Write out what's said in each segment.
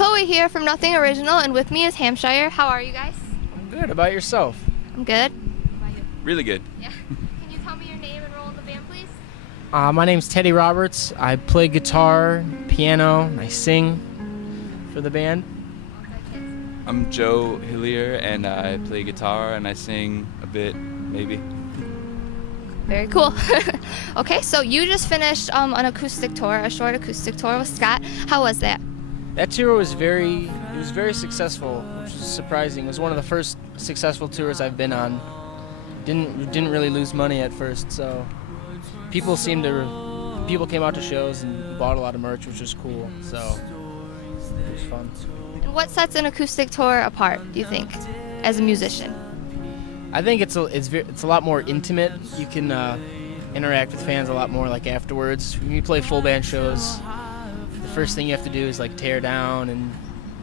Chloe here from Nothing Original, and with me is Hampshire. How are you guys? I'm good. How about yourself? I'm good. How about you? Really good. Yeah. Can you tell me your name and role in the band, please? My name's Teddy Roberts. I play guitar, piano, and I sing for the band. I'm Joe Hillier, and I play guitar and I sing a bit, maybe. Very cool. Okay, so you just finished an acoustic tour, a short acoustic tour with Scott. How was that? That tour was very successful, which was surprising. It was one of the first successful tours I've been on. Didn't really lose money at first, so people came out to shows and bought a lot of merch, which was cool. So it was fun. And what sets an acoustic tour apart, do you think, as a musician? I think it's a lot more intimate. You can interact with fans a lot more, like afterwards. When you play full band shows, the first thing you have to do is like tear down, and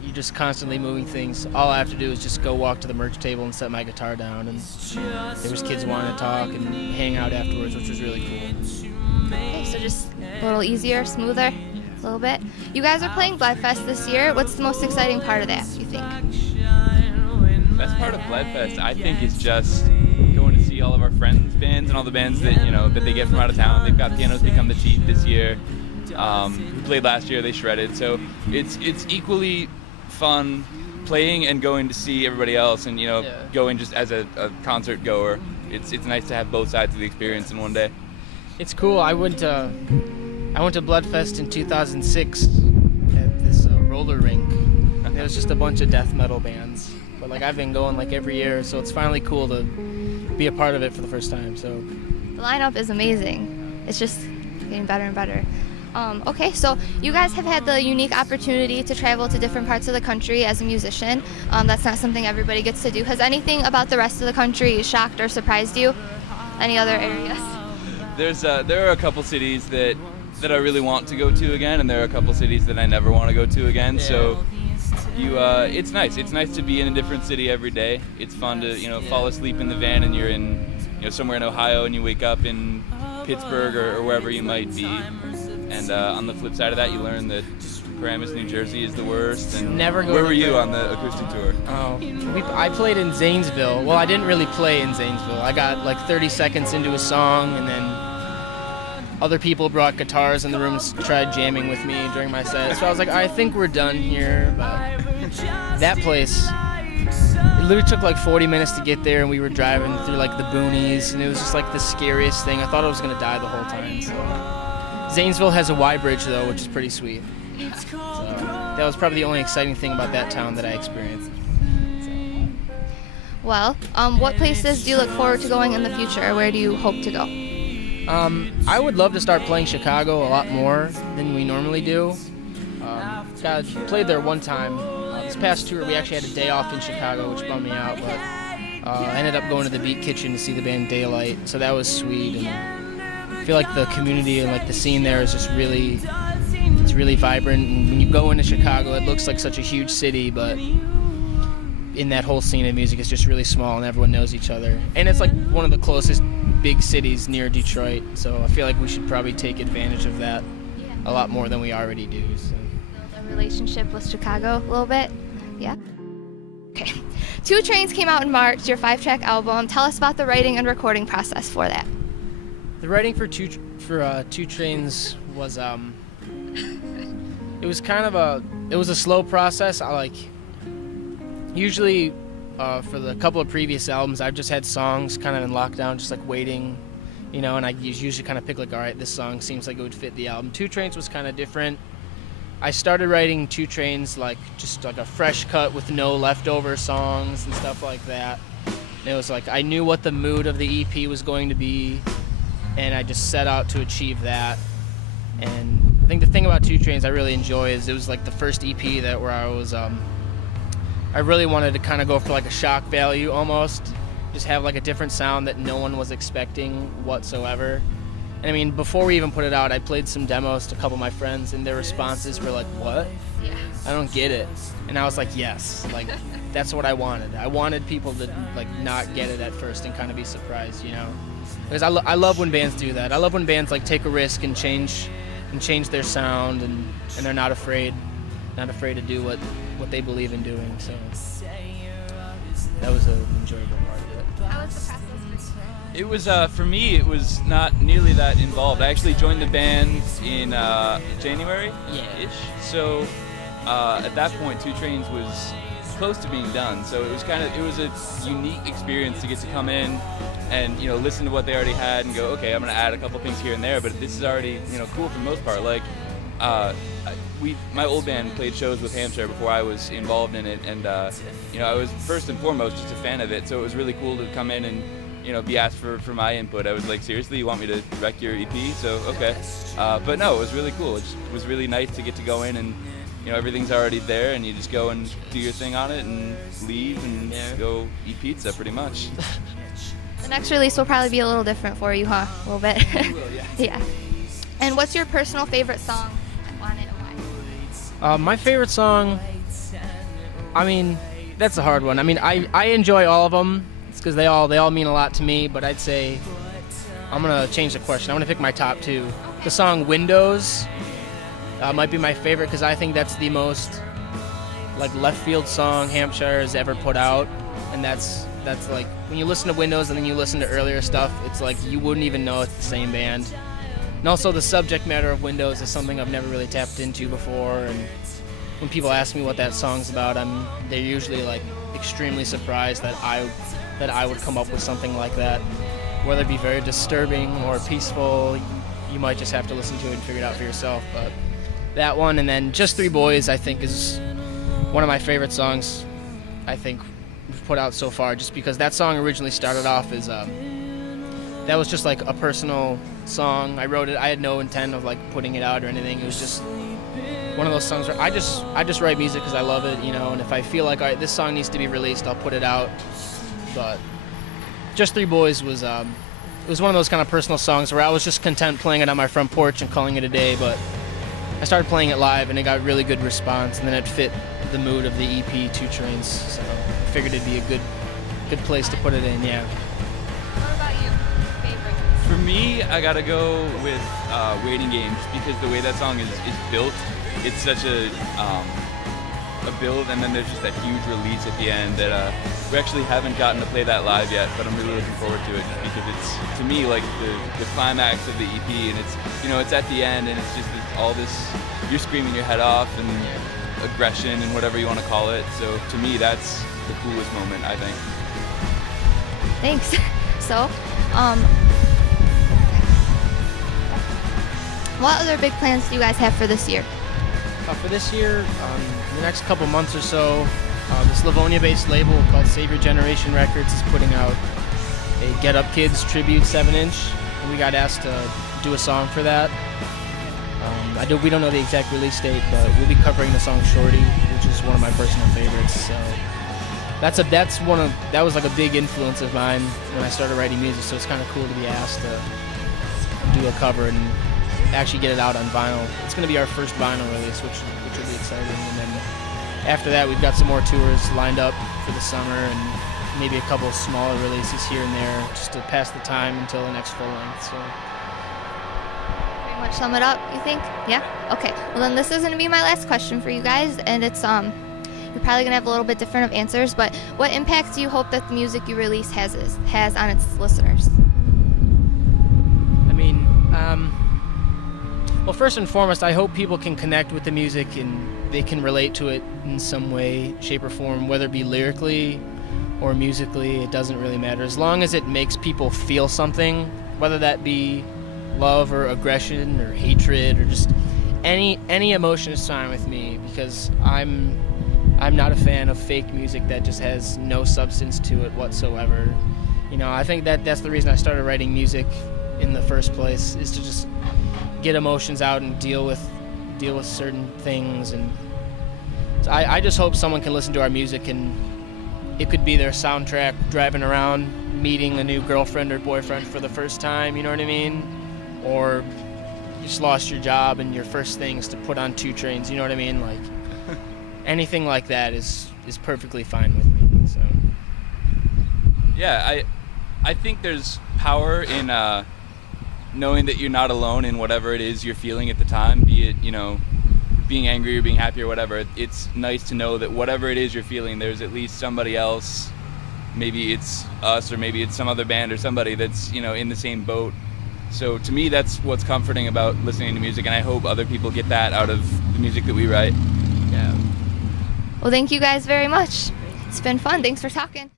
you're just constantly moving things. All I have to do is just go walk to the merch table and set my guitar down, and there was kids wanting to talk and hang out afterwards, which was really cool. Okay, so just a little easier, smoother, a little bit. You guys are playing Bloodfest this year. What's the most exciting part of that, do you think? Best part of Bloodfest, I think, is just going to see all of our friends' bands and all the bands that that they get from out of town. They've got Pianos Become the Cheat this year. Who played last year? They shredded. So it's equally fun playing and going to see everybody else, and going just as a concert goer. It's nice to have both sides of the experience in one day. It's cool. I went to Bloodfest in 2006 at this roller rink. It was just a bunch of death metal bands. But I've been going every year, so it's finally cool to be a part of it for the first time. So the lineup is amazing. It's just getting better and better. Okay, so you guys have had the unique opportunity to travel to different parts of the country as a musician. That's not something everybody gets to do. Has anything about the rest of the country shocked or surprised you? Any other areas? There are a couple cities that I really want to go to again, and there are a couple cities that I never want to go to again. Yeah. So it's nice. It's nice to be in a different city every day. It's fun to fall asleep in the van and you're in somewhere in Ohio, and you wake up in Pittsburgh or wherever you might be. And on the flip side of that, you learn that Paramus, New Jersey is the worst. And never go. Where were you on the acoustic tour? I played in Zanesville. Well, I didn't really play in Zanesville. I got 30 seconds into a song, and then other people brought guitars in the room and tried jamming with me during my set. So I was like, I think we're done here. But that place, it literally took 40 minutes to get there, and we were driving through the boonies, and it was just the scariest thing. I thought I was going to die the whole time. So Zanesville has a Y bridge, though, which is pretty sweet. So that was probably the only exciting thing about that town that I experienced. Well, what places do you look forward to going in the future? Where do you hope to go? I would love to start playing Chicago a lot more than we normally do. Played there one time. This past tour, we actually had a day off in Chicago, which bummed me out, but I ended up going to the Beat Kitchen to see the band Daylight, so that was sweet. And I feel like the community and the scene there is just really vibrant. And when you go into Chicago, it looks like such a huge city, but in that whole scene of music, it's just really small and everyone knows each other. And it's one of the closest big cities near Detroit, so I feel like we should probably take advantage of that a lot more than we already do. So. Build a relationship with Chicago a little bit. Yeah. Okay. 2 Trains came out in March, your 5-track album. Tell us about the writing and recording process for that. The writing for Two Trains was it was kind of a slow process. I usually for the couple of previous albums, I've just had songs kind of in lockdown, just waiting, and I usually kind of pick all right, this song seems like it would fit the album. 2 Trains was kind of different. I started writing 2 Trains just a fresh cut with no leftover songs and stuff like that. And it was I knew what the mood of the EP was going to be, and I just set out to achieve that. And I think the thing about 2 Trains I really enjoy is it was the first EP where I was I really wanted to kind of go for a shock value almost, just have a different sound that no one was expecting whatsoever. And I mean, before we even put it out, I played some demos to a couple of my friends, and their responses were what? Yeah. I don't get it. And I was yes, that's what I wanted. I wanted people to not get it at first and kind of be surprised, Because I love when bands do that. I love when bands take a risk and change their sound, and they're not afraid not afraid to do what they believe in doing. So that was an enjoyable part of it. How was the process for you? It was for me. It was not nearly that involved. I actually joined the band in January. Yeah. Ish. So at that point, Two Trains was close to being done. So it was a unique experience to get to come in and listen to what they already had and go, okay, I'm gonna add a couple things here and there, but this is already cool for the most part. Like my old band played shows with Hampshire before I was involved in it, and I was first and foremost just a fan of it. So it was really cool to come in and be asked for my input. I was like, seriously, you want me to wreck your EP? So okay, but no, it was really cool. It was really nice to get to go in and everything's already there, and you just go and do your thing on it and leave and go eat pizza pretty much. The next release will probably be a little different for you, huh? A little bit. It will, yeah. Yeah. And what's your personal favorite song on it and why? My favorite song, I mean, that's a hard one. I mean, I enjoy all of them. It's because they all mean a lot to me, but I'd say I'm going to change the question. I'm going to pick my top two. The song Windows might be my favorite because I think that's the most like left field song Hampshire has ever put out, and that's like when you listen to Windows and then you listen to earlier stuff, it's like you wouldn't even know it's the same band. And also the subject matter of Windows is something I've never really tapped into before, and when people ask me what that song's about, they're usually like extremely surprised that I would come up with something like that. Whether it be very disturbing or peaceful, you might just have to listen to it and figure it out for yourself. But that one, and then Just Three Boys, I think is one of my favorite songs I think we've put out so far, just because that song originally started off as that was just like a personal song. I wrote it, I had no intent of like putting it out or anything. It was just one of those songs where I just write music because I love it, and if I feel like, all right, this song needs to be released, I'll put it out. But Just Three Boys was it was one of those kind of personal songs where I was just content playing it on my front porch and calling it a day, but I started playing it live and it got really good response, and then it fit the mood of the EP Two Trains, so I figured it'd be a good place to put it in. Yeah. What about you? Favorite? For me, I gotta go with Waiting Games, because the way that song is built, it's such a build, and then there's just that huge release at the end that we actually haven't gotten to play that live yet, but I'm really looking forward to it, just because it's, to me, like the climax of the EP, and it's it's at the end, and it's just all this, you're screaming your head off and aggression and whatever you want to call it. So to me, that's the coolest moment, I think. Thanks. So, what other big plans do you guys have for this year? For this year, in the next couple months or so, this Livonia-based label called Savior Generation Records is putting out a Get Up Kids tribute 7-inch, and we got asked to do a song for that. We don't know the exact release date, but we'll be covering the song Shorty, which is one of my personal favorites. So that was like a big influence of mine when I started writing music. So it's kind of cool to be asked to do a cover and actually get it out on vinyl. It's going to be our first vinyl release, which will be exciting. And then after that, we've got some more tours lined up for the summer, and maybe a couple of smaller releases here and there, just to pass the time until the next full length. So. Pretty much sum it up, you think? Yeah? Okay. Well, then this is going to be my last question for you guys, and it's you're probably going to have a little bit different of answers, but what impact do you hope that the music you release has on its listeners? I mean, well, first and foremost, I hope people can connect with the music and they can relate to it in some way, shape, or form, whether it be lyrically or musically. It doesn't really matter. As long as it makes people feel something, whether that be love or aggression or hatred or just any emotion is fine with me, because I'm not a fan of fake music that just has no substance to it whatsoever. I think that's the reason I started writing music in the first place, is to just get emotions out and deal with certain things. And so I just hope someone can listen to our music and it could be their soundtrack driving around, meeting a new girlfriend or boyfriend for the first time, you know what I mean? Or you just lost your job and your first thing is to put on Two Trains, you know what I mean? Like anything like that is perfectly fine with me. So yeah, I think there's power in knowing that you're not alone in whatever it is you're feeling at the time, be it being angry or being happy or whatever, it's nice to know that whatever it is you're feeling, there's at least somebody else, maybe it's us or maybe it's some other band or somebody that's, you know, in the same boat. So to me, that's what's comforting about listening to music, and I hope other people get that out of the music that we write. Yeah. Well, thank you guys very much. It's been fun. Thanks for talking.